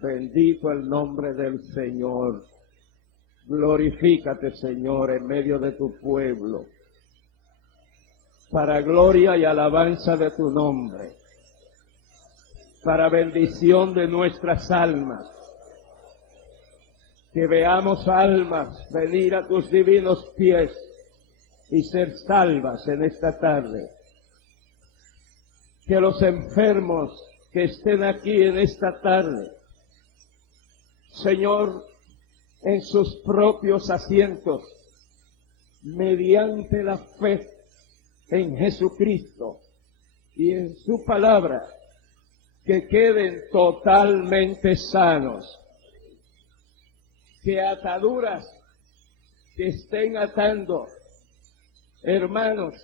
Bendito el nombre del Señor. Glorifícate, Señor, en medio de tu pueblo, para gloria y alabanza de tu nombre, para bendición de nuestras almas. Que veamos almas venir a tus divinos pies y ser salvas en esta tarde. Que los enfermos que estén aquí en esta tarde, Señor, en sus propios asientos, mediante la fe en Jesucristo y en su palabra, que queden totalmente sanos. Que ataduras que estén atando, hermanos,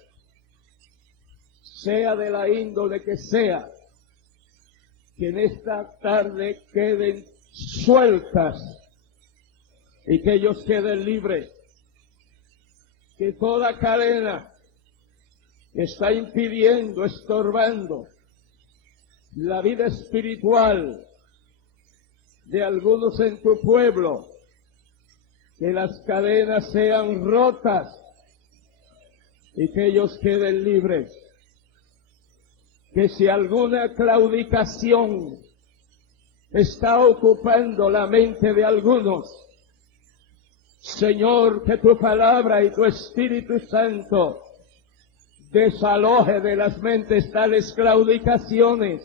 sea de la índole que sea, que en esta tarde queden sueltas y que ellos queden libres. Que toda cadena que está impidiendo, estorbando la vida espiritual de algunos en tu pueblo, que las cadenas sean rotas y que ellos queden libres. Que si alguna claudicación está ocupando la mente de algunos, Señor, que tu palabra y tu Espíritu Santo desaloje de las mentes tales claudicaciones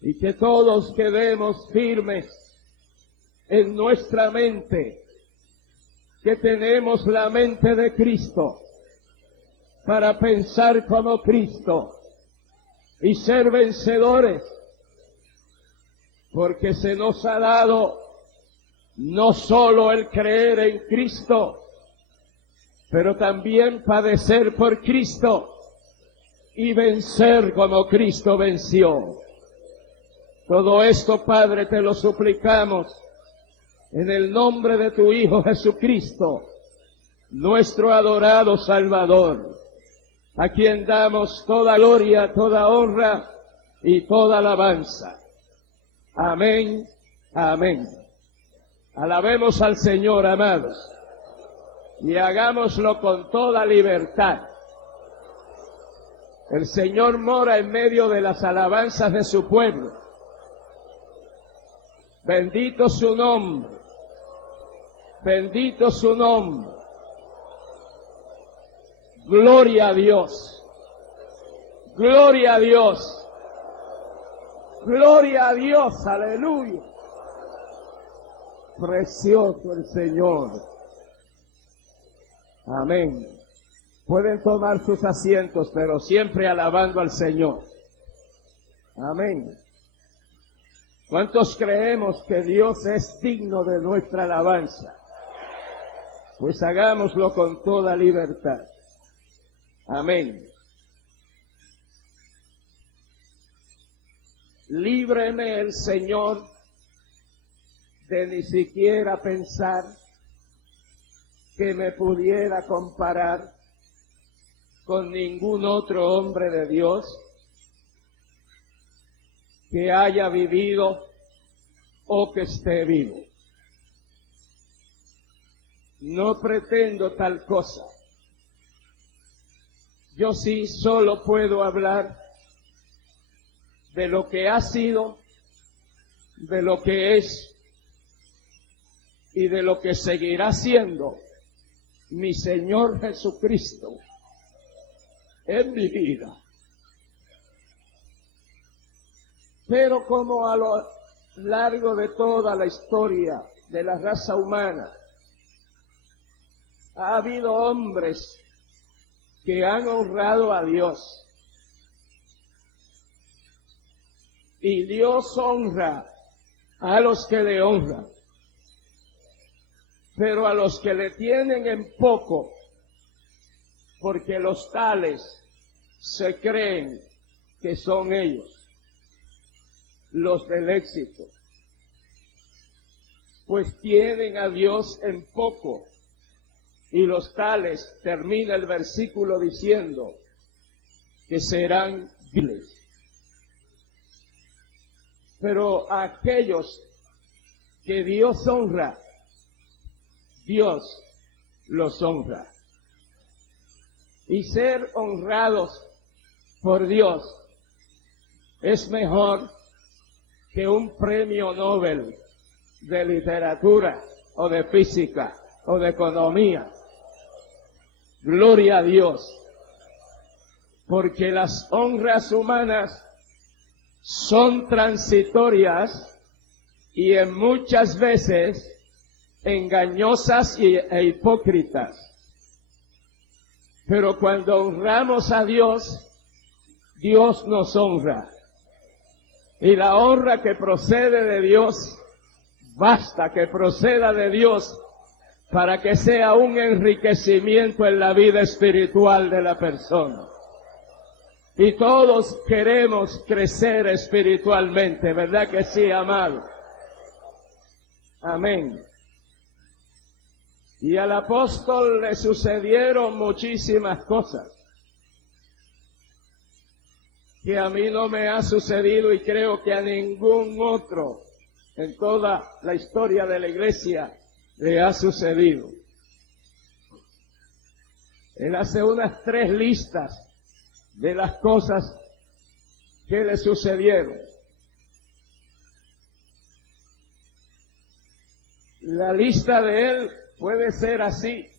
y que todos quedemos firmes en nuestra mente, que tenemos la mente de Cristo para pensar como Cristo y ser vencedores, porque se nos ha dado no solo el creer en Cristo, pero también padecer por Cristo y vencer como Cristo venció. Todo esto, Padre, te lo suplicamos en el nombre de tu Hijo Jesucristo, nuestro adorado Salvador, a quien damos toda gloria, toda honra y toda alabanza. Amén, amén. Alabemos al Señor, amados, y hagámoslo con toda libertad. El Señor mora en medio de las alabanzas de su pueblo. Bendito su nombre. Bendito su nombre. Gloria a Dios. Gloria a Dios. Gloria a Dios. Aleluya. Precioso el Señor. Amén. Pueden tomar sus asientos, pero siempre alabando al Señor. Amén. ¿Cuántos creemos que Dios es digno de nuestra alabanza? Pues hagámoslo con toda libertad. Amén. Líbreme el Señor de ni siquiera pensar que me pudiera comparar con ningún otro hombre de Dios que haya vivido o que esté vivo. No pretendo tal cosa. Yo sí solo puedo hablar de lo que ha sido, de lo que es y de lo que seguirá siendo mi Señor Jesucristo en mi vida. Pero como a lo largo de toda la historia de la raza humana ha habido hombres que han honrado a Dios, y Dios honra a los que le honran, pero a los que le tienen en poco, porque los tales se creen que son ellos los del éxito, pues tienen a Dios en poco, y los tales, termina el versículo diciendo, que serán viles. Pero a aquellos que Dios honra, Dios los honra. Y ser honrados por Dios es mejor que un premio Nobel de literatura o de física o de economía. Gloria a Dios, porque las honras humanas son transitorias y en muchas veces engañosas e hipócritas. Pero cuando honramos a Dios, Dios nos honra. Y la honra que procede de Dios, basta que proceda de Dios para que sea un enriquecimiento en la vida espiritual de la persona. Y todos queremos crecer espiritualmente, ¿verdad que sí, amado? Amén. Y al apóstol le sucedieron muchísimas cosas que a mí no me ha sucedido y creo que a ningún otro en toda la historia de la iglesia le ha sucedido. Él hace unas 3 listas de las cosas que le sucedieron. La lista de él puede ser así,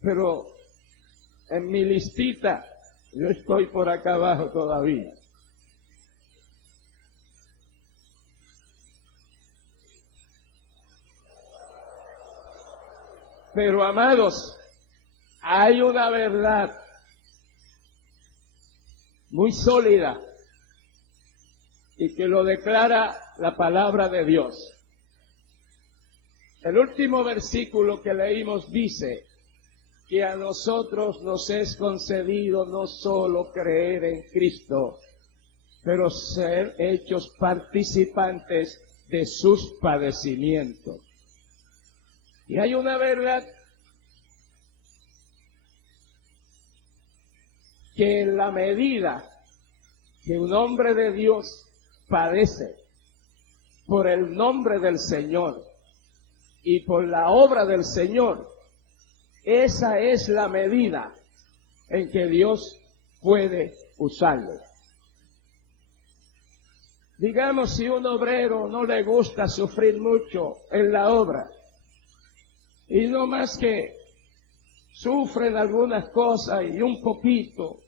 pero en mi listita yo estoy por acá abajo todavía. Pero amados, hay una verdad muy sólida y que lo declara la palabra de Dios. El último versículo que leímos dice que a nosotros nos es concedido no solo creer en Cristo, pero ser hechos participantes de sus padecimientos. Y hay una verdad que en la medida que un hombre de Dios padece por el nombre del Señor y por la obra del Señor, esa es la medida en que Dios puede usarlo. Digamos, si un obrero no le gusta sufrir mucho en la obra, y no más que sufren algunas cosas y un poquito,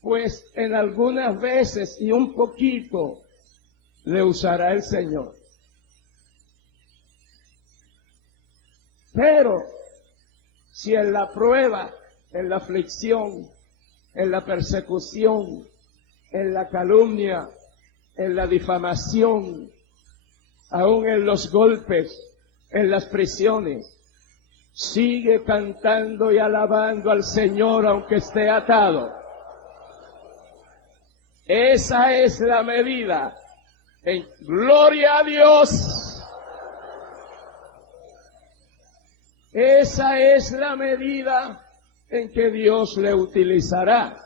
pues en algunas veces y un poquito le usará el Señor. Pero si en la prueba, en la aflicción, en la persecución, en la calumnia, en la difamación, aún en los golpes, en las prisiones, sigue cantando y alabando al Señor aunque esté atado, esa es la medida. En gloria a Dios. Esa es la medida en que Dios le utilizará.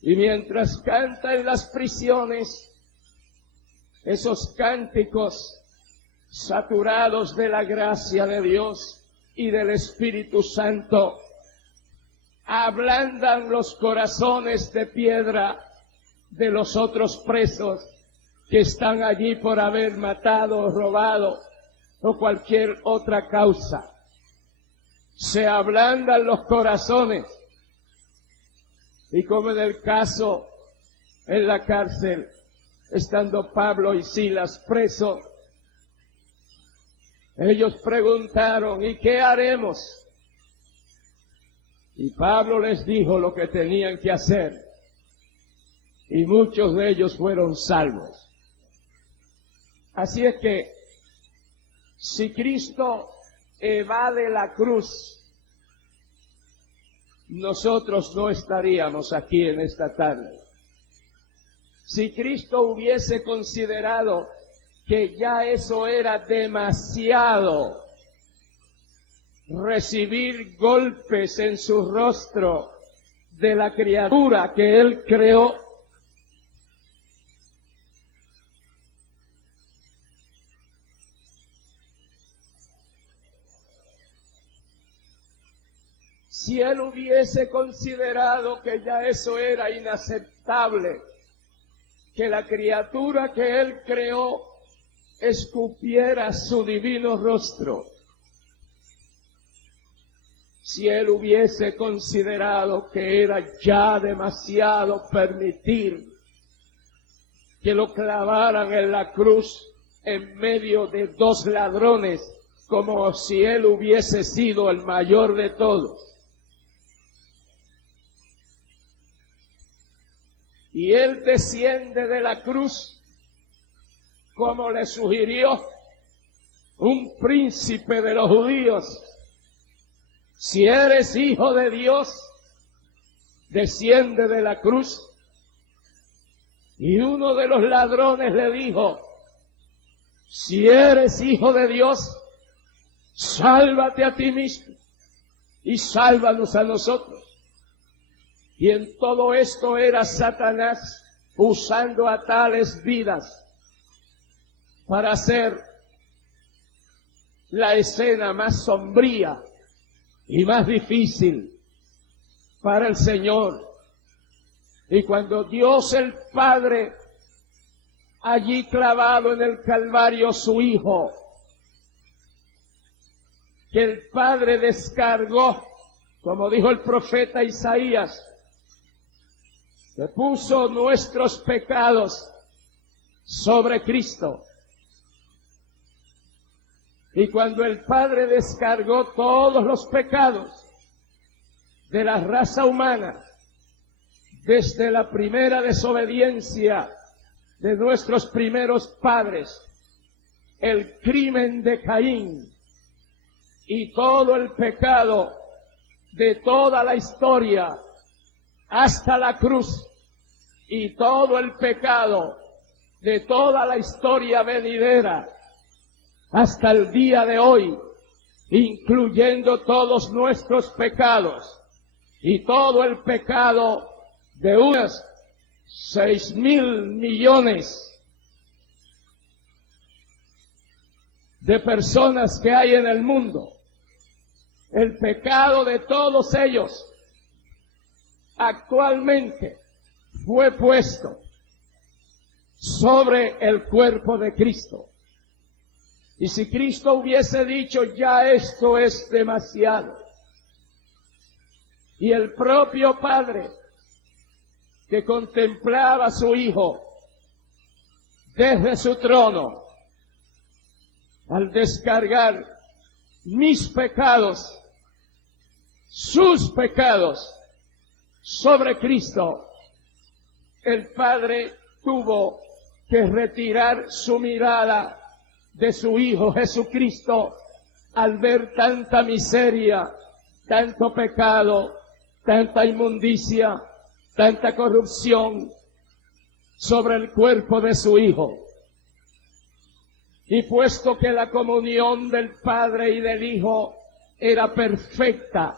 Y mientras canta en las prisiones, esos cánticos saturados de la gracia de Dios y del Espíritu Santo ablandan los corazones de piedra de los otros presos que están allí por haber matado, robado o cualquier otra causa. Se ablandan los corazones y como en el caso en la cárcel, estando Pablo y Silas presos, ellos preguntaron, ¿y qué haremos? Y Pablo les dijo lo que tenían que hacer, y muchos de ellos fueron salvos. Así es que, si Cristo evade la cruz, nosotros no estaríamos aquí en esta tarde. Si Cristo hubiese considerado que ya eso era demasiado, recibir golpes en su rostro de la criatura que Él creó, Si él hubiese considerado que ya eso era inaceptable, que la criatura que él creó escupiera su divino rostro, si él hubiese considerado que era ya demasiado permitir que lo clavaran en la cruz en medio de dos ladrones, como si él hubiese sido el mayor de todos, y él desciende de la cruz como le sugirió un príncipe de los judíos: si eres hijo de Dios, desciende de la cruz. Y uno de los ladrones le dijo: si eres hijo de Dios, sálvate a ti mismo y sálvanos a nosotros. Y en todo esto era Satanás usando a tales vidas para hacer la escena más sombría y más difícil para el Señor. Y cuando Dios el Padre, allí clavado en el Calvario su Hijo, que el Padre descargó, como dijo el profeta Isaías, que puso nuestros pecados sobre Cristo. Y cuando el Padre descargó todos los pecados de la raza humana, desde la primera desobediencia de nuestros primeros padres, el crimen de Caín y todo el pecado de toda la historia hasta la cruz, y todo el pecado de toda la historia venidera hasta el día de hoy, incluyendo todos nuestros pecados y todo el pecado de unas 6.000 millones de personas que hay en el mundo. El pecado de todos ellos actualmente fue puesto sobre el cuerpo de Cristo. Y si Cristo hubiese dicho: ya esto es demasiado, y el propio Padre, que contemplaba a su Hijo desde su trono, al descargar mis pecados, sus pecados, sobre Cristo, el Padre tuvo que retirar su mirada de su Hijo Jesucristo al ver tanta miseria, tanto pecado, tanta inmundicia, tanta corrupción sobre el cuerpo de su Hijo. Y puesto que la comunión del Padre y del Hijo era perfecta,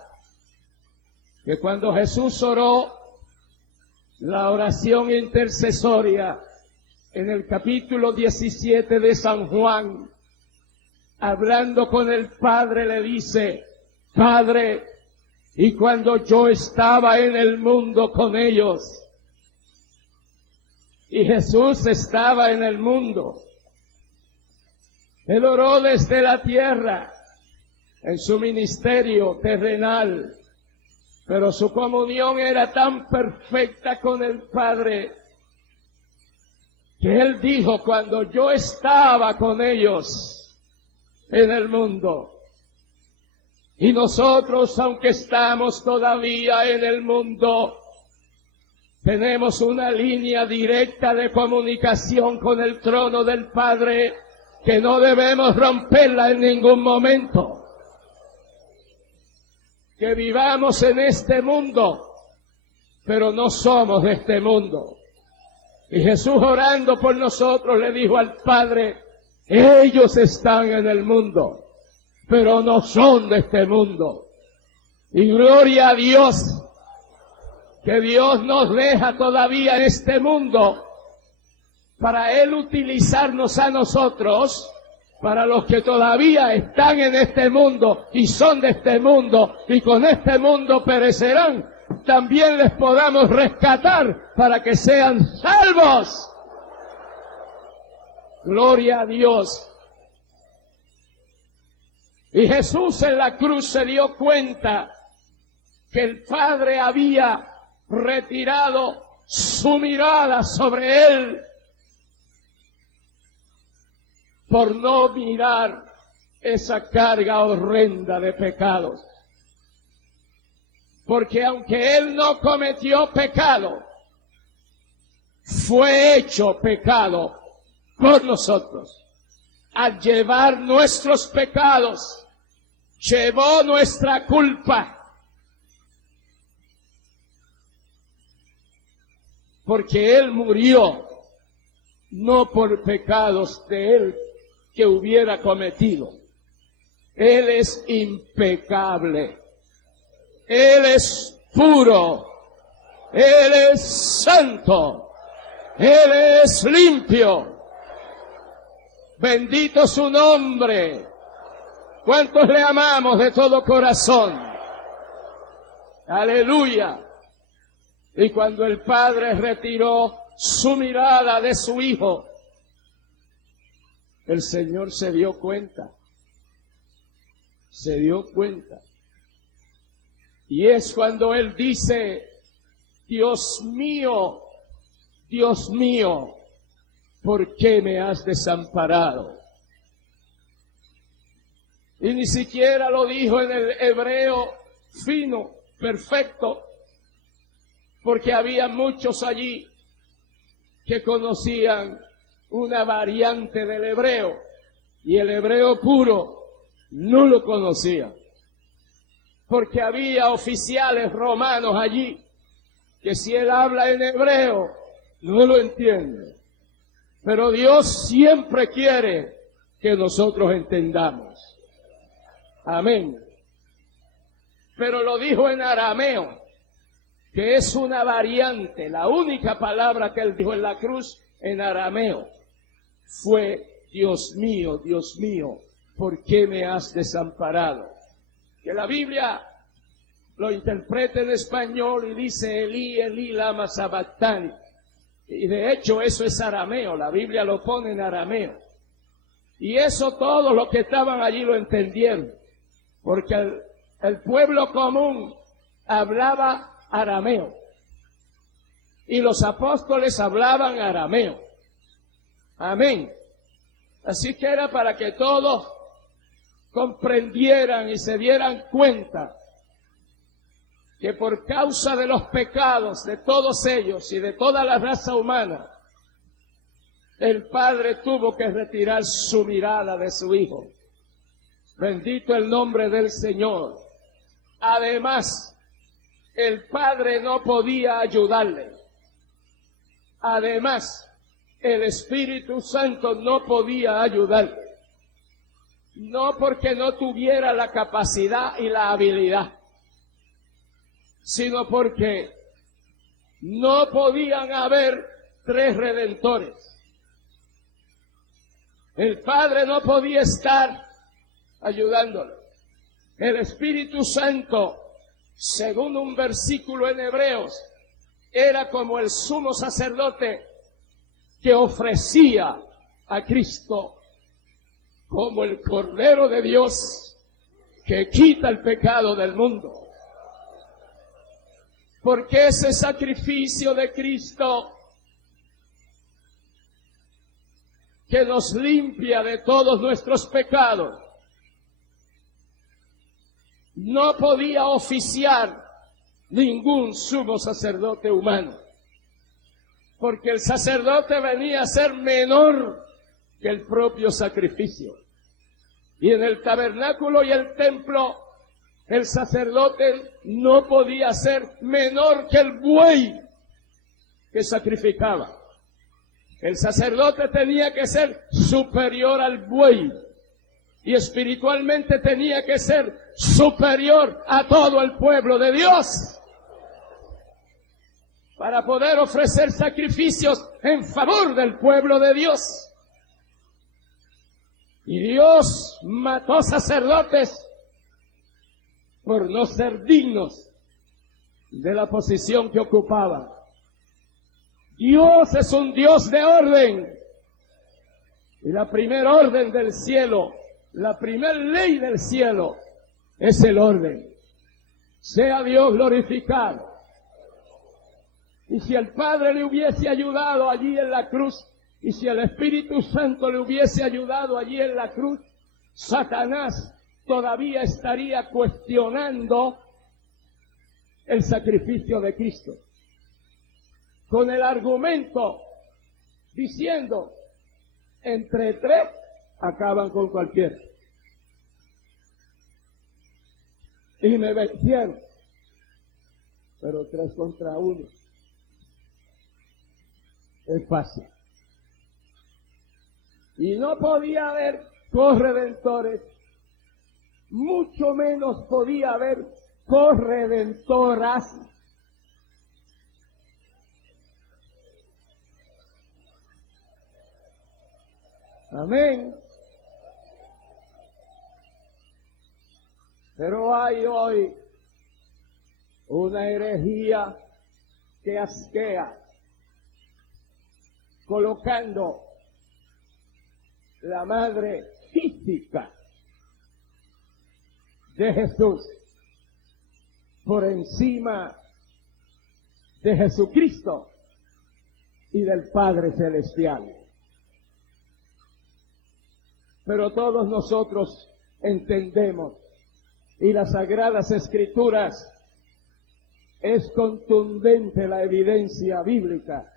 que cuando Jesús oró la oración intercesoria en el capítulo 17 de San Juan, hablando con el Padre, le dice: Padre, y cuando yo estaba en el mundo con ellos, y Jesús estaba en el mundo, él oró desde la tierra en su ministerio terrenal, pero su comunión era tan perfecta con el Padre que él dijo: cuando yo estaba con ellos en el mundo. Y nosotros, aunque estamos todavía en el mundo, tenemos una línea directa de comunicación con el trono del Padre que no debemos romperla en ningún momento. Que vivamos en este mundo, pero no somos de este mundo. Y Jesús, orando por nosotros, le dijo al Padre: ellos están en el mundo, pero no son de este mundo. Y gloria a Dios, que Dios nos deja todavía en este mundo para Él utilizarnos a nosotros para los que todavía están en este mundo y son de este mundo y con este mundo perecerán, también les podamos rescatar para que sean salvos. Gloria a Dios. Y Jesús en la cruz se dio cuenta que el Padre había retirado su mirada sobre él por no mirar esa carga horrenda de pecados. Porque aunque él no cometió pecado, fue hecho pecado por nosotros. Al llevar nuestros pecados, llevó nuestra culpa. Porque él murió no por pecados de él que hubiera cometido. Él es impecable. Él es puro. Él es santo. Él es limpio. Bendito su nombre. ¿Cuántos le amamos de todo corazón? Aleluya. Y cuando el Padre retiró su mirada de su Hijo, el Señor se dio cuenta. Se dio cuenta. Y es cuando Él dice, Dios mío, ¿por qué me has desamparado? Y ni siquiera lo dijo en el hebreo fino, perfecto, porque había muchos allí que conocían una variante del hebreo, y el hebreo puro no lo conocía, porque había oficiales romanos allí que si él habla en hebreo no lo entiende. Pero Dios siempre quiere que nosotros entendamos. Amén. Pero lo dijo en arameo, que es una variante. La única palabra que él dijo en la cruz en arameo fue, Dios mío, ¿por qué me has desamparado? Que la Biblia lo interpreta en español y dice, Elí, Elí, lama sabactani. Y de hecho eso es arameo, la Biblia lo pone en arameo. Y eso todos los que estaban allí lo entendieron, porque el pueblo común hablaba arameo. Y los apóstoles hablaban arameo. Amén. Así que era para que todos comprendieran y se dieran cuenta que por causa de los pecados de todos ellos y de toda la raza humana, el Padre tuvo que retirar su mirada de su Hijo. Bendito el nombre del Señor. Además, el Padre no podía ayudarle. Además, el Espíritu Santo no podía ayudarle. No porque no tuviera la capacidad y la habilidad, sino porque no podían haber tres redentores. El Padre no podía estar ayudándole. El Espíritu Santo, según un versículo en Hebreos, era como el sumo sacerdote que ofrecía a Cristo como el Cordero de Dios que quita el pecado del mundo. Porque ese sacrificio de Cristo que nos limpia de todos nuestros pecados, no podía oficiar ningún sumo sacerdote humano, porque el sacerdote venía a ser menor que el propio sacrificio. Y en el tabernáculo y el templo, el sacerdote no podía ser menor que el buey que sacrificaba. El sacerdote tenía que ser superior al buey y espiritualmente tenía que ser superior a todo el pueblo de Dios para poder ofrecer sacrificios en favor del pueblo de Dios. Y Dios mató sacerdotes por no ser dignos de la posición que ocupaban. Dios es un Dios de orden. Y la primera orden del cielo, la primera ley del cielo, es el orden. Sea Dios glorificado. Y si el Padre le hubiese ayudado allí en la cruz, y si el Espíritu Santo le hubiese ayudado allí en la cruz, Satanás todavía estaría cuestionando el sacrificio de Cristo. Con el argumento diciendo, entre tres acaban con cualquiera. Y me vencieron. Pero 3 contra 1 es fácil. Y no podía haber corredentores, mucho menos podía haber corredentoras. Amén. Pero hay hoy una herejía que asquea, colocando la madre física de Jesús por encima de Jesucristo y del Padre Celestial. Pero todos nosotros entendemos, y las Sagradas Escrituras es contundente la evidencia bíblica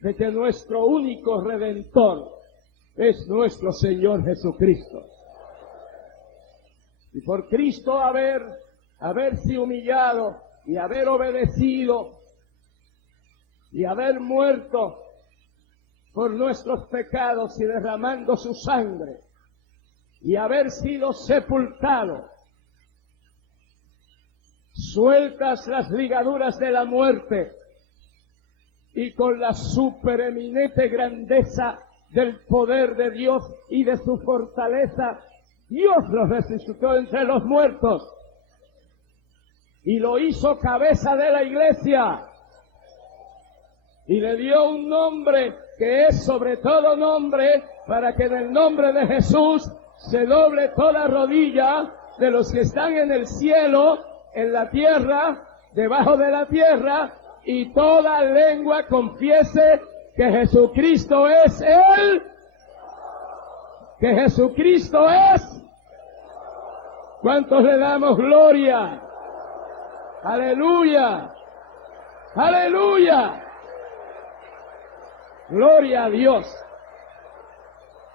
de que nuestro único Redentor es nuestro Señor Jesucristo. Y por Cristo haberse humillado y haber obedecido y haber muerto por nuestros pecados y derramando su sangre y haber sido sepultado, sueltas las ligaduras de la muerte y con la supereminente grandeza del poder de Dios y de su fortaleza, Dios los resucitó entre los muertos y lo hizo cabeza de la iglesia y le dio un nombre que es sobre todo nombre, para que en el nombre de Jesús se doble toda rodilla de los que están en el cielo, en la tierra, debajo de la tierra, y toda lengua confiese que Jesucristo es Él, que Jesucristo es. ¿Cuántos le damos gloria? Aleluya, aleluya. Gloria a Dios.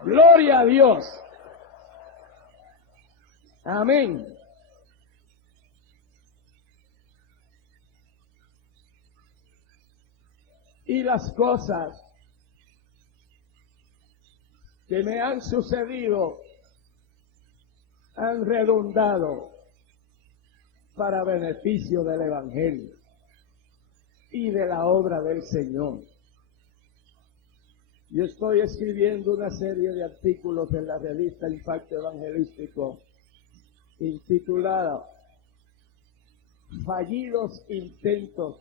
Gloria a Dios. Amén. Y las cosas que me han sucedido han redundado para beneficio del Evangelio y de la obra del Señor. Yo estoy escribiendo una serie de artículos en la revista Impacto Evangelístico intitulada Fallidos intentos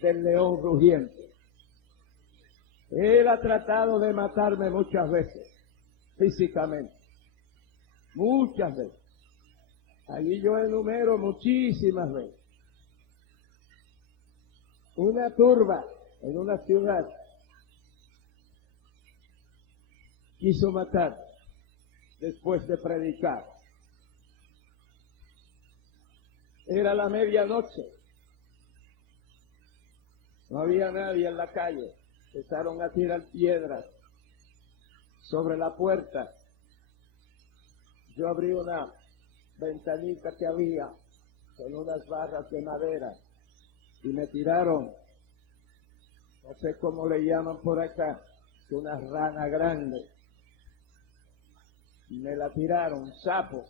del león rugiente. Él ha tratado de matarme muchas veces, físicamente, muchas veces. Allí yo enumero muchísimas veces. Una turba en una ciudad quiso matar después de predicar. Era la medianoche. No había nadie en la calle. Empezaron a tirar piedras sobre la puerta. Yo abrí una ventanita que había con unas barras de madera y me tiraron, no sé cómo le llaman por acá, una rana grande. Y me la tiraron, un sapo.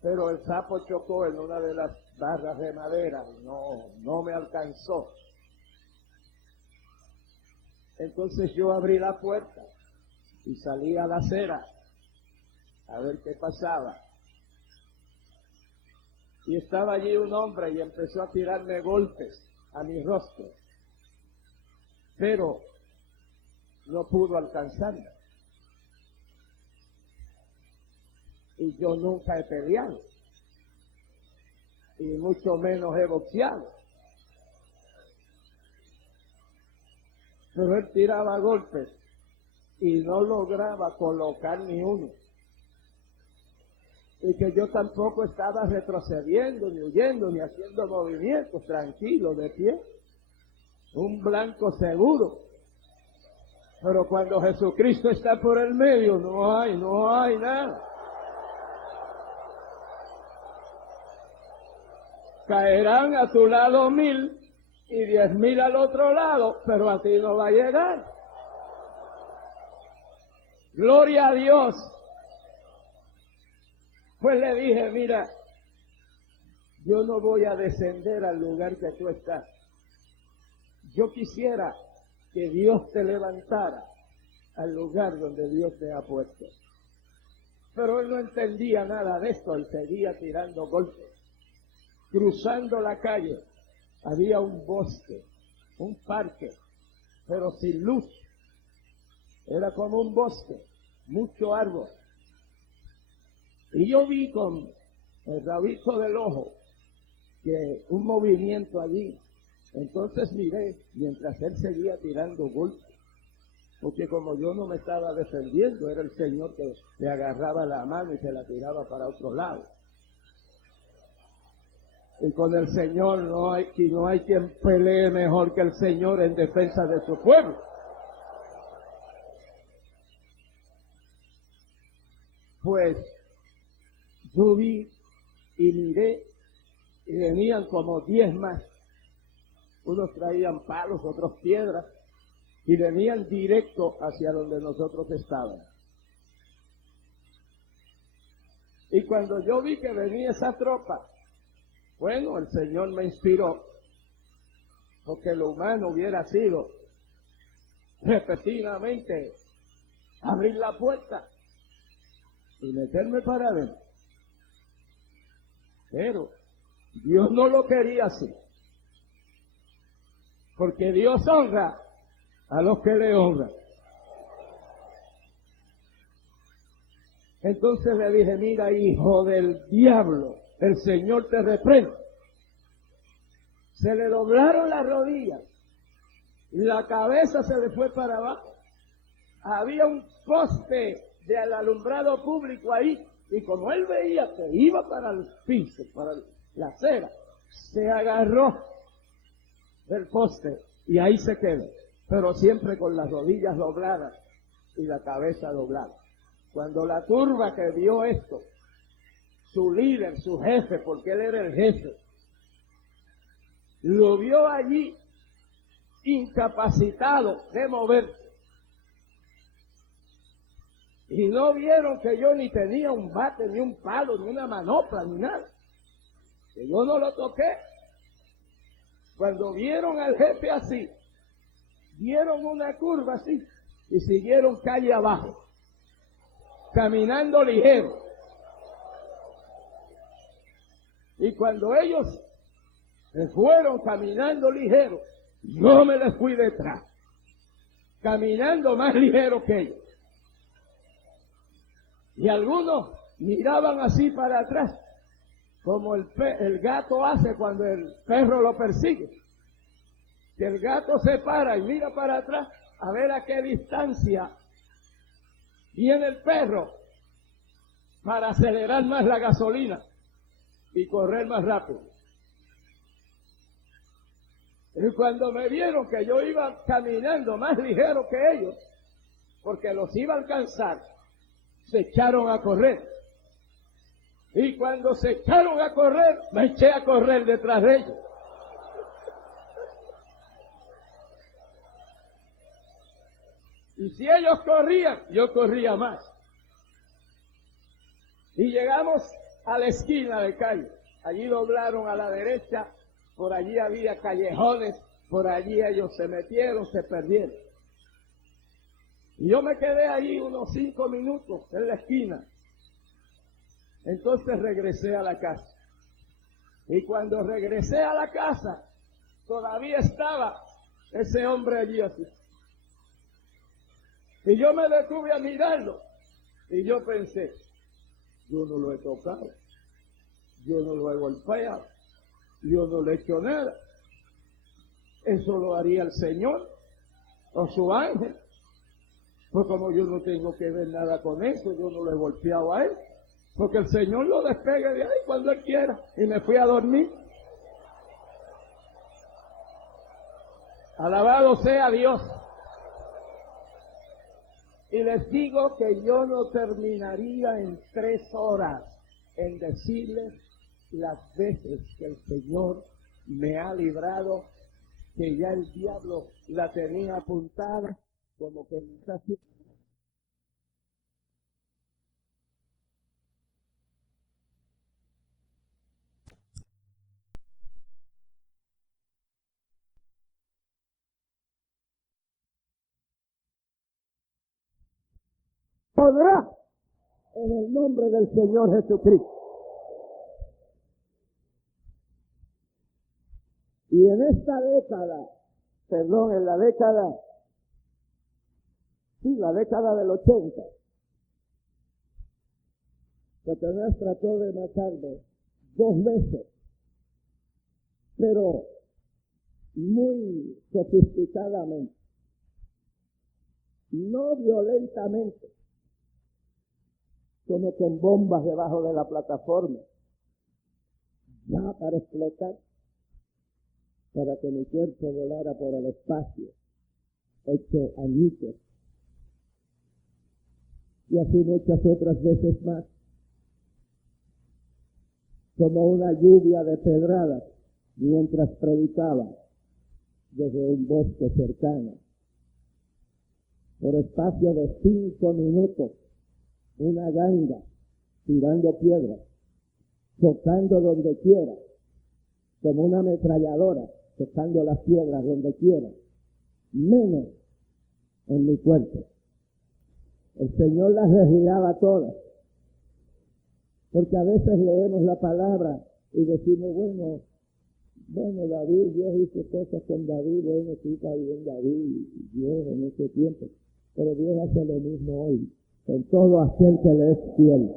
Pero el sapo chocó en una de las barras de madera, no me alcanzó. Entonces yo abrí la puerta y salí a la acera a ver qué pasaba. Y estaba allí un hombre y empezó a tirarme golpes a mi rostro, pero no pudo alcanzarme. Y yo nunca he peleado, y mucho menos he boxeado. Pero él tiraba golpes y no lograba colocar ni uno. Y que yo tampoco estaba retrocediendo, ni huyendo, ni haciendo movimientos, tranquilo, de pie. Un blanco seguro. Pero cuando Jesucristo está por el medio, no hay nada. Caerán a tu lado 1000 y 10,000 al otro lado, pero a ti no va a llegar. Gloria a Dios. Pues le dije, mira, yo no voy a descender al lugar que tú estás. Yo quisiera que Dios te levantara al lugar donde Dios te ha puesto. Pero él no entendía nada de esto, él seguía tirando golpes. Cruzando la calle había un bosque, un parque, pero sin luz. Era como un bosque, mucho árbol. Y yo vi con el rabito del ojo que un movimiento allí. Entonces miré mientras él seguía tirando golpes, porque como yo no me estaba defendiendo, era el Señor que le agarraba la mano y se la tiraba para otro lado. Y con el Señor no hay quien pelee mejor que el Señor en defensa de su pueblo. Pues yo vi y miré y venían como 10 más. Unos traían palos, otros piedras, y venían directo hacia donde nosotros estábamos. Y cuando yo vi que venía esa tropa, bueno, el Señor me inspiró, porque lo humano hubiera sido repentinamente abrir la puerta y meterme para adentro. Pero Dios no lo quería así, porque Dios honra a los que le honran. Entonces le dije, mira, hijo del diablo, el Señor te reprende. Se le doblaron las rodillas y la cabeza se le fue para abajo. Había un poste del alumbrado público ahí, y como él veía que iba para el piso, para la acera, se agarró del poste y ahí se quedó, pero siempre con las rodillas dobladas y la cabeza doblada. Cuando la turba que vio esto, su líder, su jefe, porque él era el jefe, lo vio allí incapacitado de moverse, y no vieron que yo ni tenía un bate, ni un palo, ni una manopla, ni nada, que yo no lo toqué. Cuando vieron al jefe así, dieron una curva así y siguieron calle abajo, caminando ligero. Y cuando ellos se fueron caminando ligero, yo me les fui detrás, caminando más ligero que ellos. Y algunos miraban así para atrás, como el gato hace cuando el perro lo persigue. Que el gato se para y mira para atrás a ver a qué distancia viene el perro para acelerar más la gasolina y correr más rápido. Y cuando me vieron que yo iba caminando más ligero que ellos, porque los iba a alcanzar, se echaron a correr. Y cuando se echaron a correr, me eché a correr detrás de ellos. Y si ellos corrían, yo corría más. Y llegamos a la esquina de calle. Allí doblaron a la derecha, por allí había callejones, por allí ellos se metieron, se perdieron. Y yo me quedé ahí unos 5 minutos en la esquina. Entonces regresé a la casa. Y cuando regresé a la casa, todavía estaba ese hombre allí así. Y yo me detuve a mirarlo. Y yo pensé, yo no lo he tocado. Yo no lo he golpeado. Yo no le he hecho nada. Eso lo haría el Señor o su ángel. Pues como yo no tengo que ver nada con eso, yo no lo he golpeado a él. Porque el Señor lo despegue de ahí cuando Él quiera. Y me fui a dormir. Alabado sea Dios. Y les digo que yo no terminaría en 3 horas en decirles las veces que el Señor me ha librado, que ya el diablo la tenía apuntada, como que me está haciendo. Podrá en el nombre del Señor Jesucristo. Y en esta década, en la década del 80, Satanás trató de matarme 2 veces, pero muy sofisticadamente, no violentamente, como con bombas debajo de la plataforma, ya para explotar, para que mi cuerpo volara por el espacio, hecho añicos. Y así muchas otras veces más, como una lluvia de pedradas, mientras predicaba desde un bosque cercano. Por espacio de 5 minutos, una ganga tirando piedras, tocando donde quiera, como una ametralladora, tocando las piedras donde quiera, menos en mi cuerpo. El Señor las desviaba todas, porque a veces leemos la palabra y decimos, bueno, David, Dios hizo cosas con David, bueno, sí está bien David, Dios en ese tiempo, pero Dios hace lo mismo hoy, con todo aquel que le es fiel.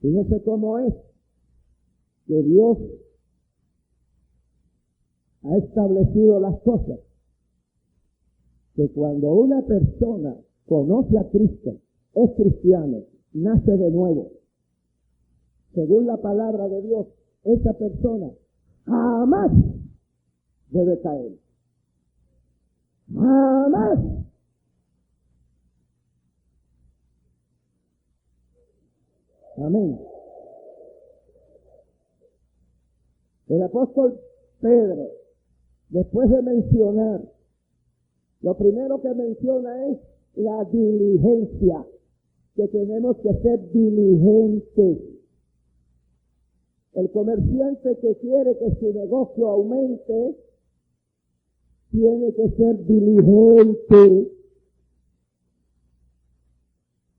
Fíjese cómo es que Dios ha establecido las cosas, que cuando una persona conoce a Cristo, es cristiano, nace de nuevo, según la palabra de Dios, esa persona jamás debe caer. Jamás. Amén. El apóstol Pedro, después de mencionar, lo primero que menciona es la diligencia, que tenemos que ser diligentes. El comerciante que quiere que su negocio aumente, tiene que ser diligente.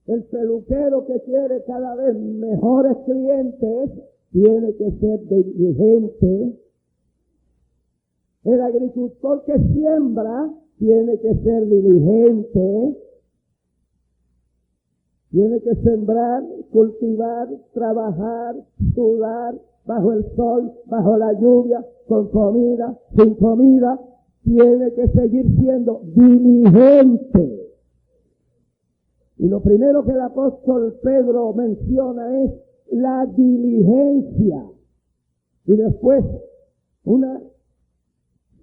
El peluquero que quiere cada vez mejores clientes, tiene que ser diligente. El agricultor que siembra, tiene que ser diligente. Tiene que sembrar, cultivar, trabajar, sudar, bajo el sol, bajo la lluvia, con comida, sin comida. Tiene que seguir siendo diligente. Y lo primero que el apóstol Pedro menciona es la diligencia. Y después una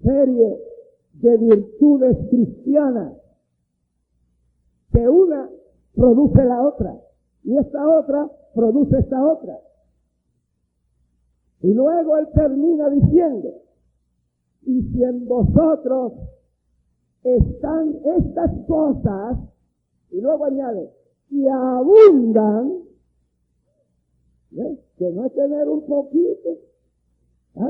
serie de virtudes cristianas, que una produce la otra, y esta otra produce esta otra. Y luego él termina diciendo, y si en vosotros están estas cosas, y luego añade, y abundan, ¿ves? Que no es tener un poquito.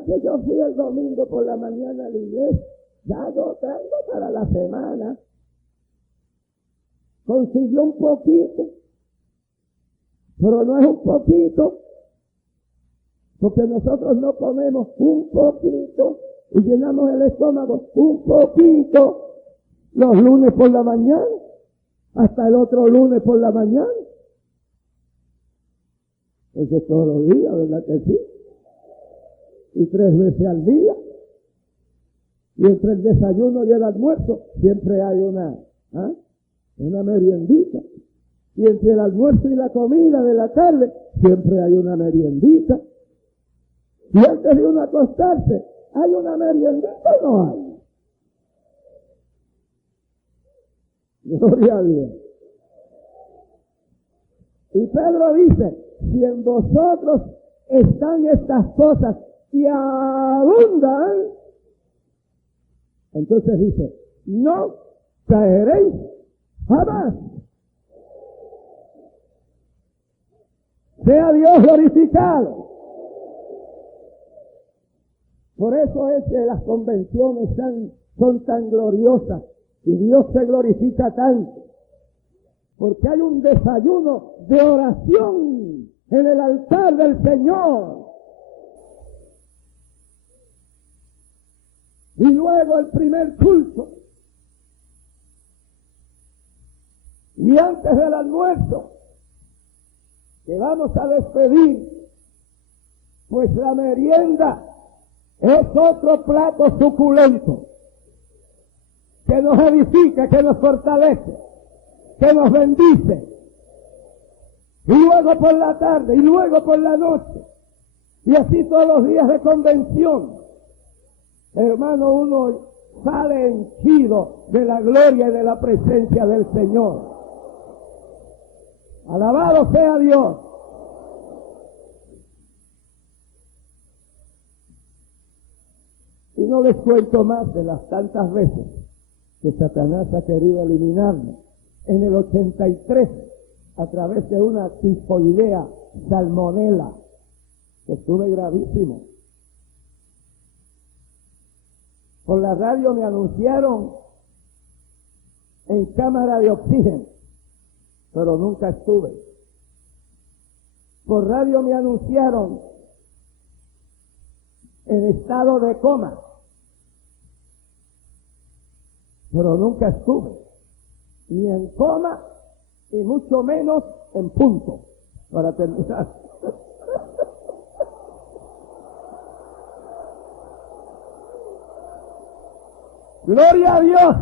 Que yo fui el domingo por la mañana a la iglesia, ya lo traigo para la semana, consiguió un poquito, pero no es un poquito, porque nosotros no comemos un poquito y llenamos el estómago un poquito los lunes por la mañana, hasta el otro lunes por la mañana. Eso es todos los días, ¿verdad que sí? Y 3 veces al día. Y entre el desayuno y el almuerzo siempre hay una meriendita. Y entre el almuerzo y la comida de la tarde siempre hay una meriendita. Y antes de uno acostarse, ¿hay una meriendita o no hay? Gloria a Dios. Y Pedro dice, si en vosotros están estas cosas y abundan, entonces dice, no caeréis jamás. Sea Dios glorificado. Por eso es que las convenciones son tan gloriosas y Dios se glorifica tanto. Porque hay un desayuno de oración en el altar del Señor. Y luego el primer culto. Y antes del almuerzo, que vamos a despedir, pues la merienda es otro plato suculento que nos edifica, que nos fortalece, que nos bendice. Y luego por la tarde, y luego por la noche, y así todos los días de convención. Hermano, uno sale henchido de la gloria y de la presencia del Señor. Alabado sea Dios. Y no les cuento más de las tantas veces que Satanás ha querido eliminarme. En el 83, a través de una tifoidea salmonela, que estuve gravísimo. Por la radio me anunciaron en cámara de oxígeno, pero nunca estuve. Por radio me anunciaron en estado de coma, pero nunca estuve. Ni en coma, y mucho menos en punto, para terminar. ¡Gloria a Dios!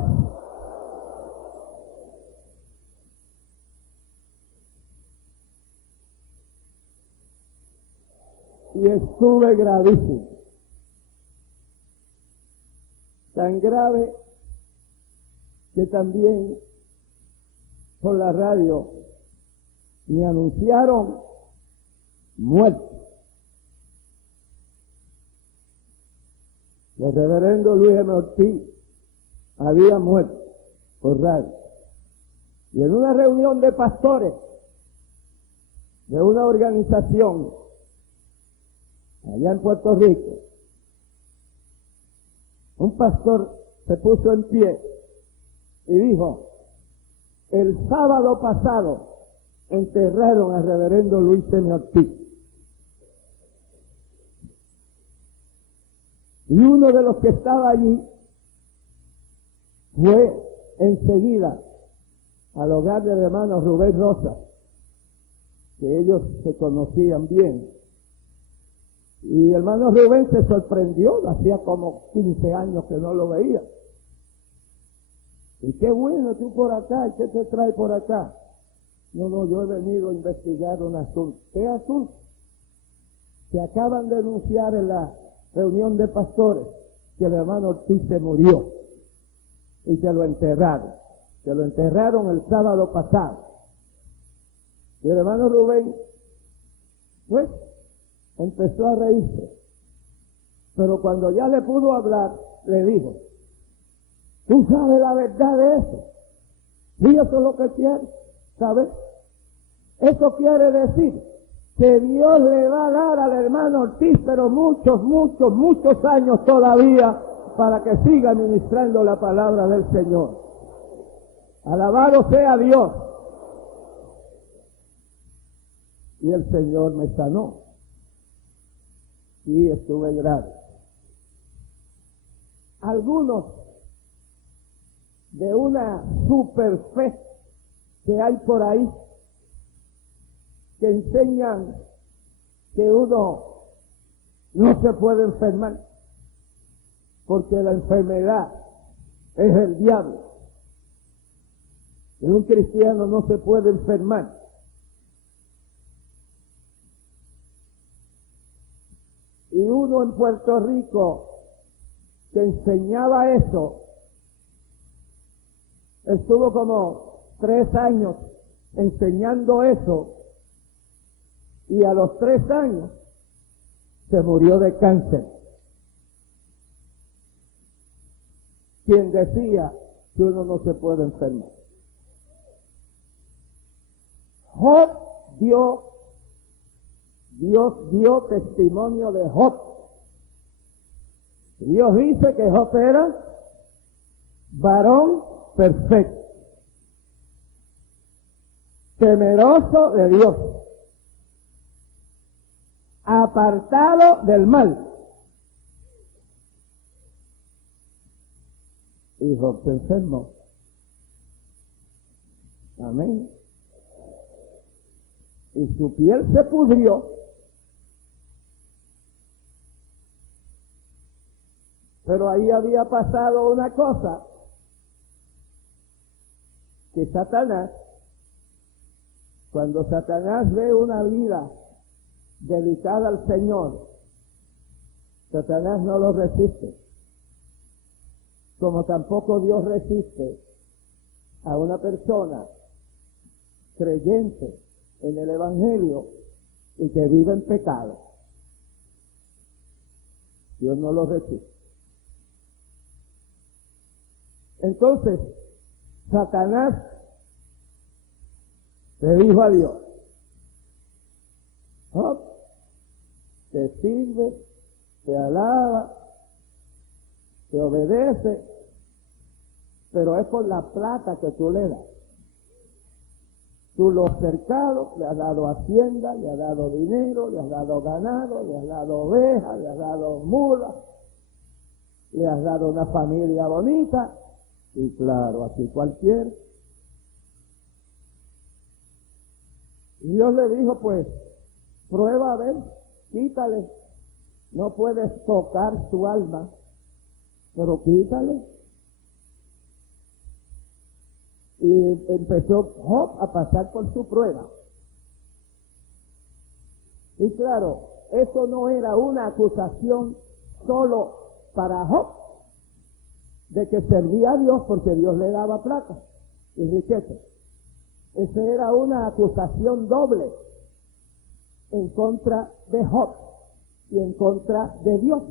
Y estuve gravísimo. Tan grave que también por la radio me anunciaron muerte. El reverendo Luis M. Ortiz había muerto por radio. Y en una reunión de pastores de una organización allá en Puerto Rico, un pastor se puso en pie y dijo, el sábado pasado enterraron al reverendo Luis M. Ortiz. Y uno de los que estaba allí fue enseguida al hogar del hermano Rubén Rosa, que ellos se conocían bien. Y el hermano Rubén se sorprendió, hacía como 15 años que no lo veía. Y qué bueno, tú por acá, ¿y qué te trae por acá? No, yo he venido a investigar un asunto. ¿Qué asunto? Se acaban de anunciar en la reunión de pastores que el hermano Ortiz se murió y que lo enterraron. Se lo enterraron el sábado pasado. Y el hermano Rubén, pues, empezó a reírse. Pero cuando ya le pudo hablar, le dijo, ¿tú sabes la verdad de eso? Y eso es lo que quiere, ¿sabes? Eso quiere decir que Dios le va a dar al hermano Ortiz, pero muchos años todavía, para que siga ministrando la palabra del Señor. Alabado sea Dios. Y el Señor me sanó. Y estuve grave. Algunos de una super fe que hay por ahí, que enseñan que uno no se puede enfermar, porque la enfermedad es el diablo. Y un cristiano no se puede enfermar. Y uno en Puerto Rico que enseñaba eso, estuvo como 3 años enseñando eso, y a los 3 años se murió de cáncer. Quien decía que uno no se puede enfermar. Job Dios dio testimonio de Job. Dios dice que Job era varón perfecto, temeroso de Dios, apartado del mal. Y Job se enfermó. Amén. Y su piel se pudrió. Pero ahí había pasado una cosa, que Satanás, cuando Satanás ve una vida dedicada al Señor, Satanás no lo resiste, como tampoco Dios resiste a una persona creyente en el Evangelio y que vive en pecado. Dios no lo resiste. Entonces, Satanás le dijo a Dios: Job te sirve, te alaba, te obedece, pero es por la plata que tú le das. Tú lo has cercado, le has dado hacienda, le has dado dinero, le has dado ganado, le has dado ovejas, le has dado mulas, le has dado una familia bonita. Y claro, así cualquiera. Y Dios le dijo, pues, prueba a ver, quítale. No puedes tocar su alma, pero quítale. Y empezó Job a pasar por su prueba. Y claro, eso no era una acusación solo para Job, de que servía a Dios porque Dios le daba plata y riqueza. Esa era una acusación doble en contra de Job y en contra de Dios.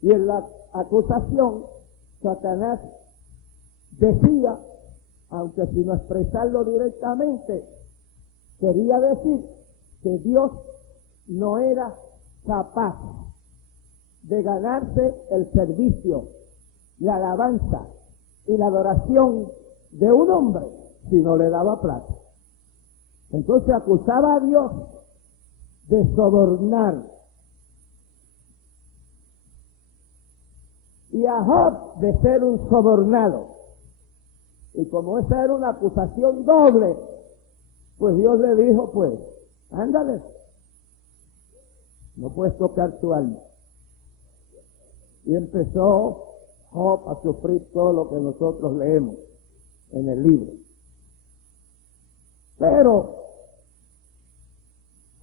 Y en la acusación, Satanás decía, aunque sin expresarlo directamente, quería decir que Dios no era capaz de ganarse el servicio, la alabanza y la adoración de un hombre si no le daba plata. Entonces acusaba a Dios de sobornar y a Job de ser un sobornado. Y como esa era una acusación doble, pues Dios le dijo, pues, ándale, no puedes tocar tu alma. Y empezó Job a sufrir todo lo que nosotros leemos en el libro. Pero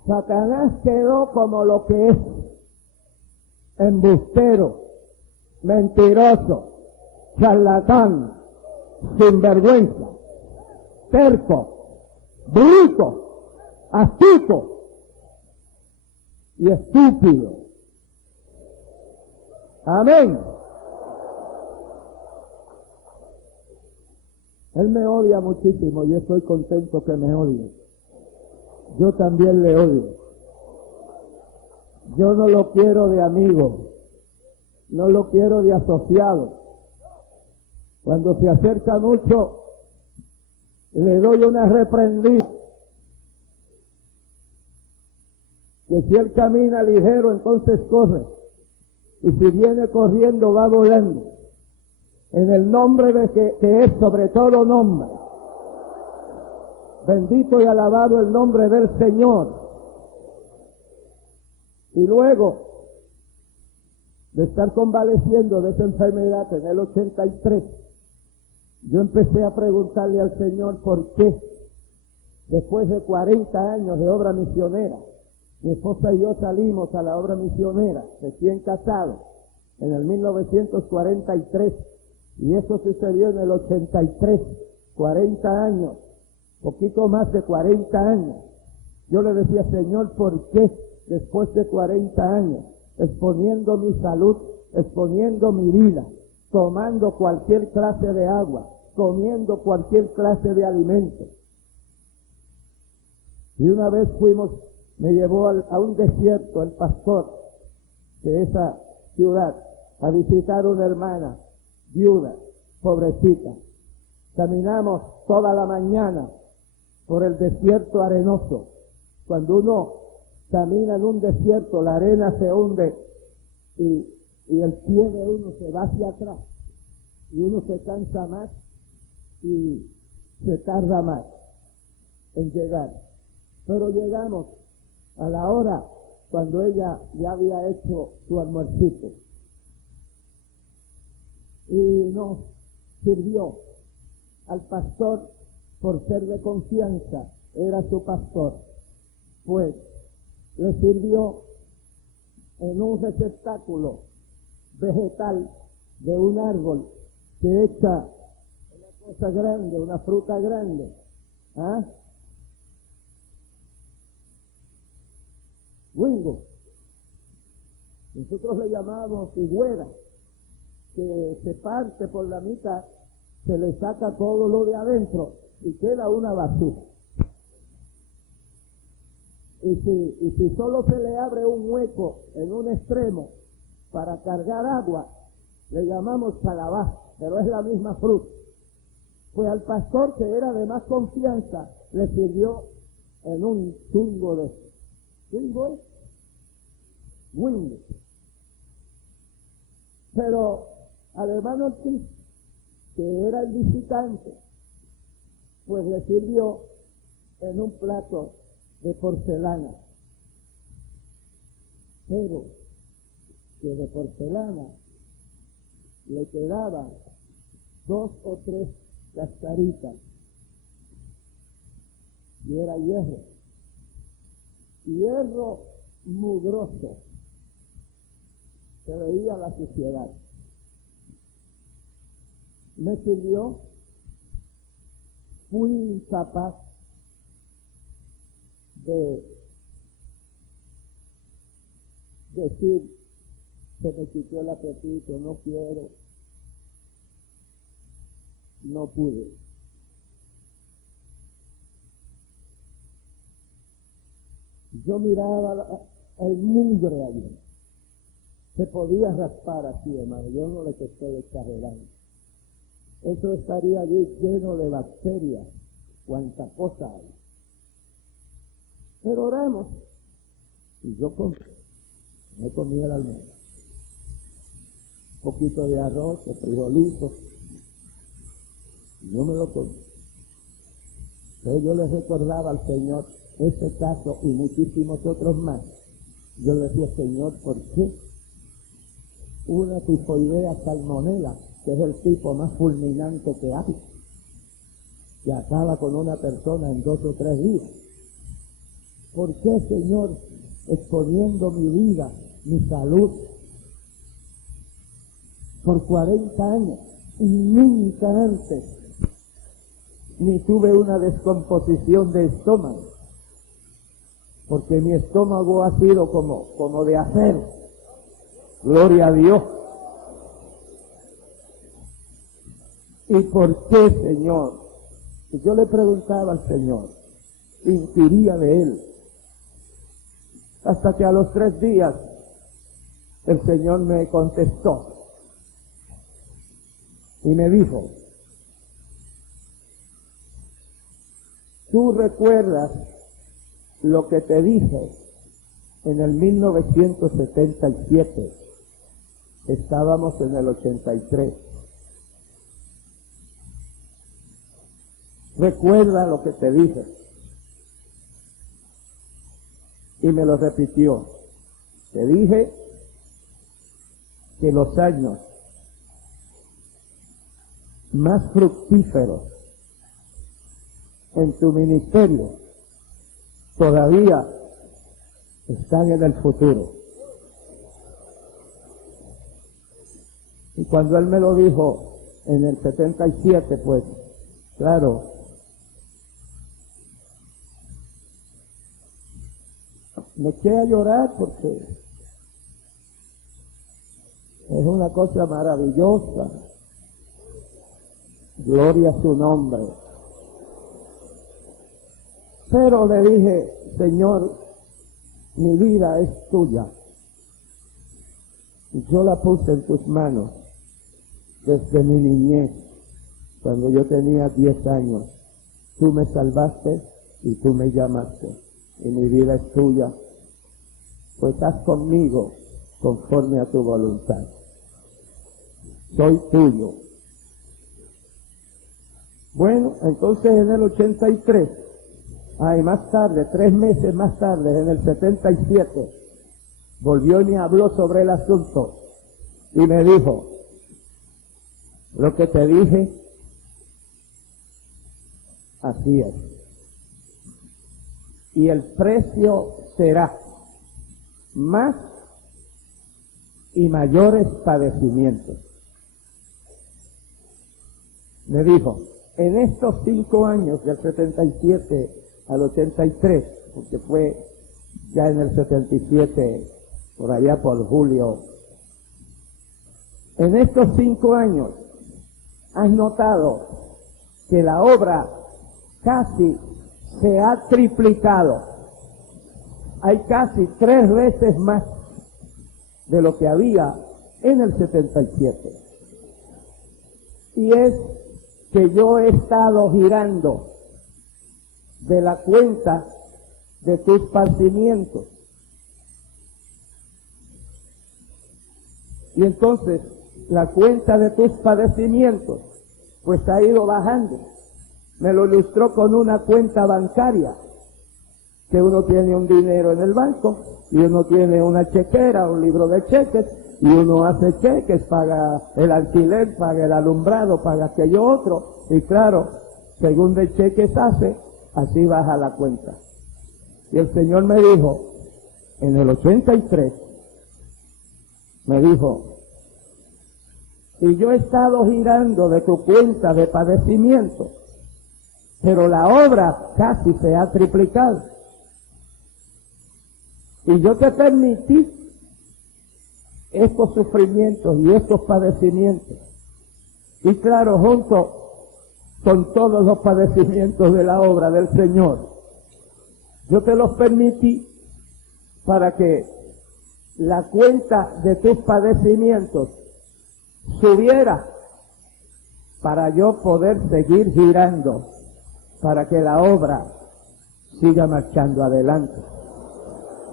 Satanás quedó como lo que es: embustero, mentiroso, charlatán, sinvergüenza, terco, bruto, astuto y estúpido. Amén. Él me odia muchísimo y estoy contento que me odie. Yo también le odio. Yo no lo quiero de amigo, no lo quiero de asociado, Cuando se acerca mucho, le doy una reprendida. Que si él camina ligero, entonces corre. Y si viene corriendo, va volando. En el nombre de que es sobre todo nombre. Bendito y alabado el nombre del Señor. Y luego de estar convaleciendo de esa enfermedad en el 83, yo empecé a preguntarle al Señor por qué, después de 40 años de obra misionera, mi esposa y yo salimos a la obra misionera, recién casados, en el 1943, y eso sucedió en el 83, 40 años, poquito más de 40 años. Yo le decía, Señor, ¿por qué después de 40 años, exponiendo mi salud, exponiendo mi vida, tomando cualquier clase de agua, comiendo cualquier clase de alimento? Y una vez me llevó a un desierto el pastor de esa ciudad a visitar una hermana viuda, pobrecita. Caminamos toda la mañana por el desierto arenoso. Cuando uno camina en un desierto, la arena se hunde y el pie de uno se va hacia atrás y uno se cansa más y se tarda más en llegar. Pero llegamos a la hora cuando ella ya había hecho su almuercito y nos sirvió al pastor por ser de confianza, era su pastor, pues le sirvió en un receptáculo vegetal de un árbol que echa una cosa grande, una fruta grande, Wingo. Nosotros le llamamos higuera, que se parte por la mitad, se le saca todo lo de adentro y queda una basura. Y si solo se le abre un hueco en un extremo para cargar agua, le llamamos calabaza, pero es la misma fruta. Pues al pastor, que era de más confianza, le sirvió en un chungo de eso. ¿Chungo es? Wingo. Pero al hermano Ortiz, que era el visitante, pues le sirvió en un plato de porcelana, pero que de porcelana le quedaban 2 o 3 cascaritas, y era hierro mugroso, se veía la suciedad. Me sirvió, fui incapaz de decir, se me quitó el apetito, no quiero, no pude. Yo miraba el mugre allí, se podía raspar así, hermano, yo no le estoy exagerando. Eso estaría allí lleno de bacterias, cuanta cosa hay. Pero oramos, y yo me comí el almuerzo. Un poquito de arroz, de frijolitos, y yo me lo comí. Entonces yo le recordaba al Señor ese caso y muchísimos otros más. Yo le decía, Señor, ¿por qué una tifoidea salmonela, que es el tipo más fulminante que hay, que acaba con una persona en 2 o 3 días? ¿Por qué, Señor, exponiendo mi vida, mi salud, por 40 años, y nunca antes ni tuve una descomposición de estómago? Porque mi estómago ha sido como de acero. Gloria a Dios. ¿Y por qué, Señor? Y yo le preguntaba al Señor, inquiría de Él, hasta que a los 3 días el Señor me contestó. y me dijo, ¿tú recuerdas lo que te dije en el 1977? Estábamos en el 83. ¿Recuerda lo que te dije? Y me lo repitió. Te dije que los años más fructíferos en tu ministerio todavía están en el futuro. Y cuando él me lo dijo en el 77, pues, claro, me eché a llorar porque es una cosa maravillosa. Gloria a su nombre. Pero le dije, Señor, mi vida es tuya. Y yo la puse en tus manos desde mi niñez, cuando yo tenía 10 años. Tú me salvaste y tú me llamaste. Y mi vida es tuya. Pues haz conmigo conforme a tu voluntad. Soy tuyo. Bueno, entonces en el 83, y más tarde, 3 meses más tarde, en el 77, volvió y me habló sobre el asunto y me dijo, lo que te dije, así es. Y el precio será más y mayores padecimientos. Me dijo, en estos 5 años, del 77 al 83, porque fue ya en el 77, por allá por julio, en estos 5 años has notado que la obra casi se ha triplicado. Hay casi 3 veces más de lo que había en el 77. Y es que yo he estado girando de la cuenta de tus padecimientos. Y entonces la cuenta de tus padecimientos pues ha ido bajando. Me lo ilustró con una cuenta bancaria, que uno tiene un dinero en el banco y uno tiene una chequera, un libro de cheques, y uno hace cheques, paga el alquiler, paga el alumbrado, paga aquello otro, y claro, según de cheques hace, así baja la cuenta. Y el Señor me dijo, en el 83, me dijo, y yo he estado girando de tu cuenta de padecimiento, pero la obra casi se ha triplicado. Y yo te permití estos sufrimientos y estos padecimientos. Y claro, junto con todos los padecimientos de la obra del Señor, yo te los permití para que la cuenta de tus padecimientos subiera, para yo poder seguir girando, para que la obra siga marchando adelante.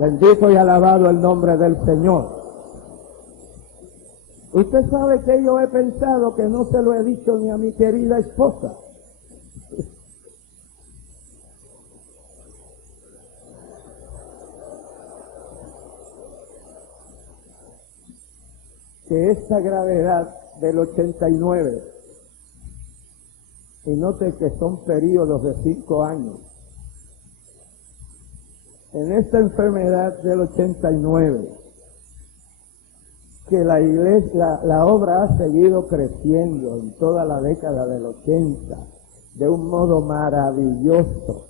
Bendito y alabado el nombre del Señor. Usted sabe que yo he pensado, que no se lo he dicho ni a mi querida esposa, que esta gravedad del 89, y note que son periodos de 5 años, en esta enfermedad del 89, que la iglesia, la obra ha seguido creciendo en toda la década del 80, de un modo maravilloso,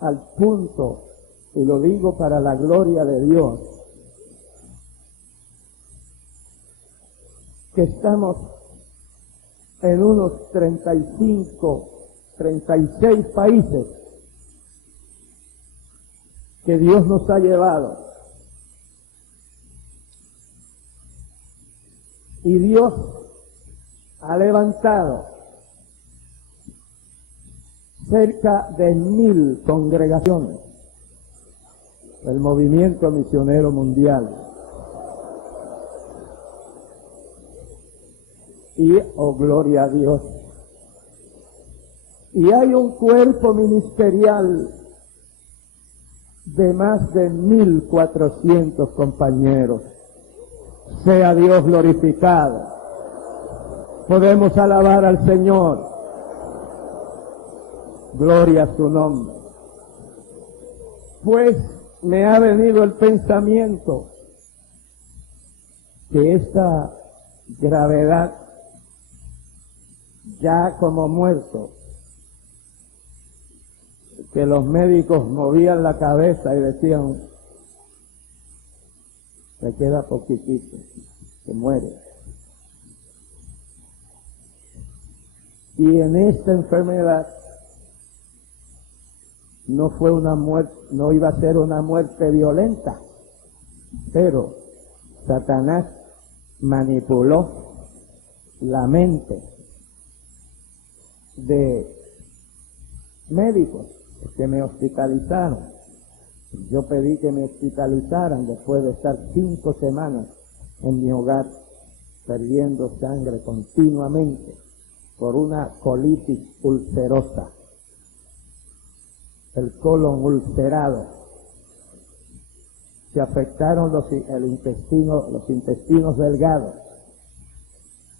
al punto, y lo digo para la gloria de Dios, que estamos en unos 35, 36 países que Dios nos ha llevado. Y Dios ha levantado cerca de 1000 congregaciones del movimiento misionero mundial. Y, oh gloria a Dios, y hay un cuerpo ministerial de más de 1400 compañeros. Sea Dios glorificado. Podemos alabar al Señor. Gloria a su nombre. Pues me ha venido el pensamiento que esta gravedad, ya como muerto, que los médicos movían la cabeza y decían, se queda poquitito, se muere. Y en esta enfermedad no fue una muerte, no iba a ser una muerte violenta, pero Satanás manipuló la mente de médicos que me hospitalizaron. Yo pedí que me hospitalizaran después de estar 5 semanas en mi hogar, perdiendo sangre continuamente por una colitis ulcerosa, el colon ulcerado. Se afectaron los intestinos delgados.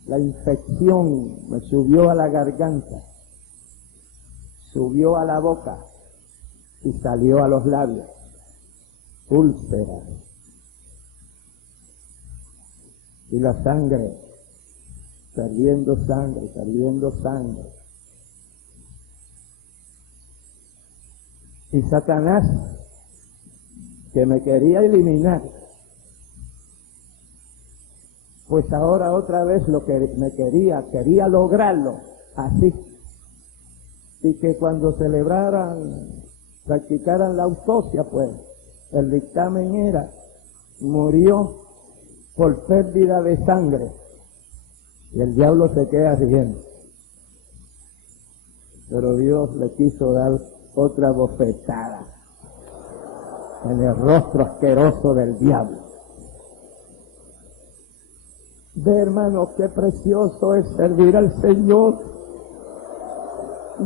La infección me subió a la garganta, subió a la boca y salió a los labios. Úlcera. Y la sangre, perdiendo sangre, perdiendo sangre. Y Satanás, que me quería eliminar, pues ahora otra vez lo que me quería lograrlo así. Y que cuando practicaran la autopsia, pues, el dictamen era, murió por pérdida de sangre. Y el diablo se queda riendo. Pero Dios le quiso dar otra bofetada en el rostro asqueroso del diablo. Ve, hermano, qué precioso es servir al Señor.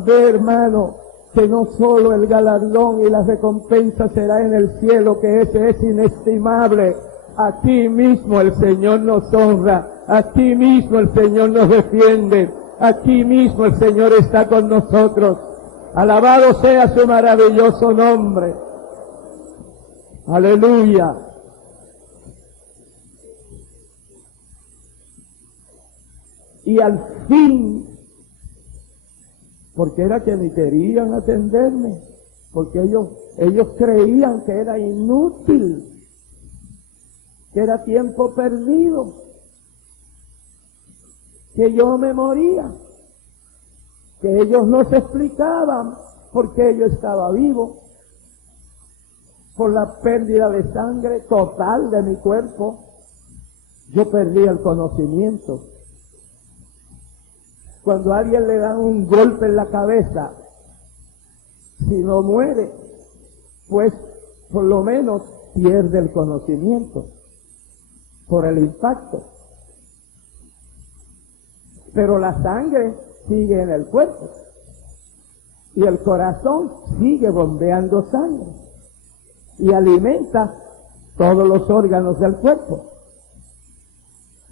Ve, hermano, que no solo el galardón y la recompensa será en el cielo, que ese es inestimable. Aquí mismo el Señor nos honra, aquí mismo el Señor nos defiende, aquí mismo el Señor está con nosotros. Alabado sea su maravilloso nombre. Aleluya. Y al fin, porque era que ni querían atenderme, porque ellos creían que era inútil, que era tiempo perdido, que yo me moría, que ellos no se explicaban por qué yo estaba vivo, por la pérdida de sangre total de mi cuerpo. Yo perdí el conocimiento. Cuando a alguien le dan un golpe en la cabeza, si no muere, pues por lo menos pierde el conocimiento por el impacto. Pero la sangre sigue en el cuerpo y el corazón sigue bombeando sangre y alimenta todos los órganos del cuerpo.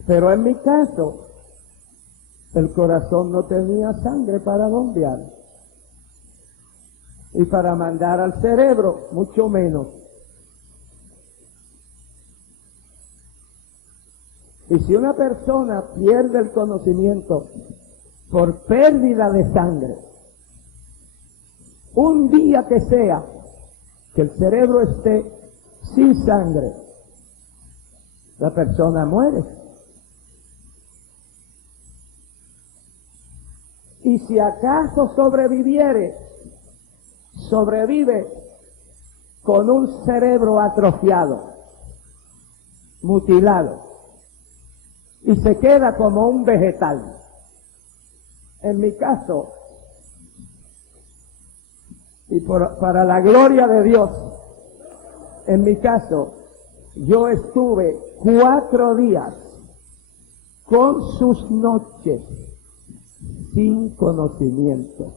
Pero en mi caso, el corazón no tenía sangre para bombear. Y para mandar al cerebro, mucho menos. Y si una persona pierde el conocimiento por pérdida de sangre, un día que sea que el cerebro esté sin sangre, la persona muere. Y si acaso sobrevive con un cerebro atrofiado, mutilado. y se queda como un vegetal. En mi caso, y para la gloria de Dios, en mi caso, yo estuve 4 días con sus noches sin conocimiento,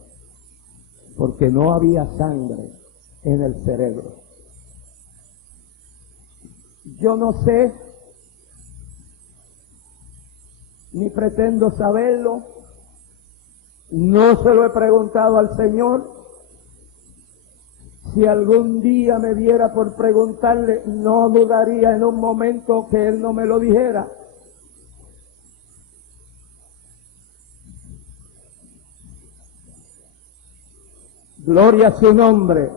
porque no había sangre en el cerebro. Yo no sé, ni pretendo saberlo, no se lo he preguntado al Señor. Si algún día me diera por preguntarle, no dudaría en un momento que Él no me lo dijera. Gloria a su nombre.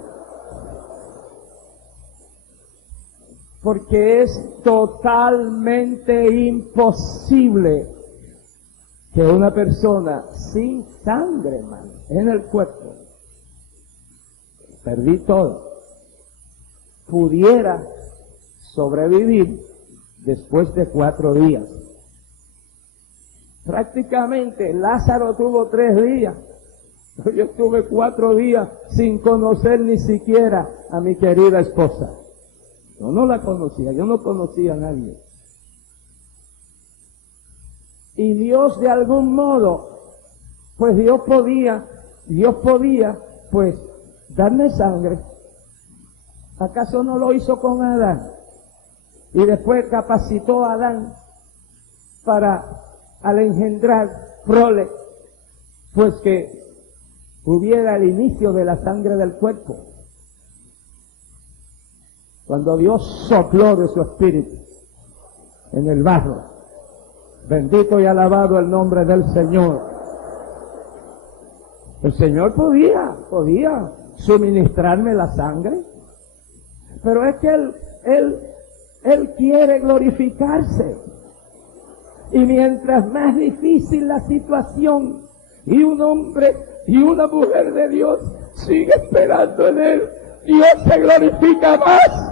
Porque es totalmente imposible que una persona sin sangre, hermano, en el cuerpo, perdí todo, pudiera sobrevivir después de 4 días. Prácticamente Lázaro tuvo 3 días. Yo estuve 4 días sin conocer ni siquiera a mi querida esposa. Yo no la conocía, yo no conocía a nadie. Y Dios de algún modo, pues Dios podía, pues, darme sangre. ¿Acaso no lo hizo con Adán? Y después capacitó a Adán para, al engendrar prole, pues que hubiera el inicio de la sangre del cuerpo. Cuando Dios sopló de su espíritu en el barro, bendito y alabado el nombre del Señor. El Señor podía suministrarme la sangre, pero es que Él quiere glorificarse. Y mientras más difícil la situación, y un hombre y una mujer de Dios sigue esperando en Él, Dios se glorifica más.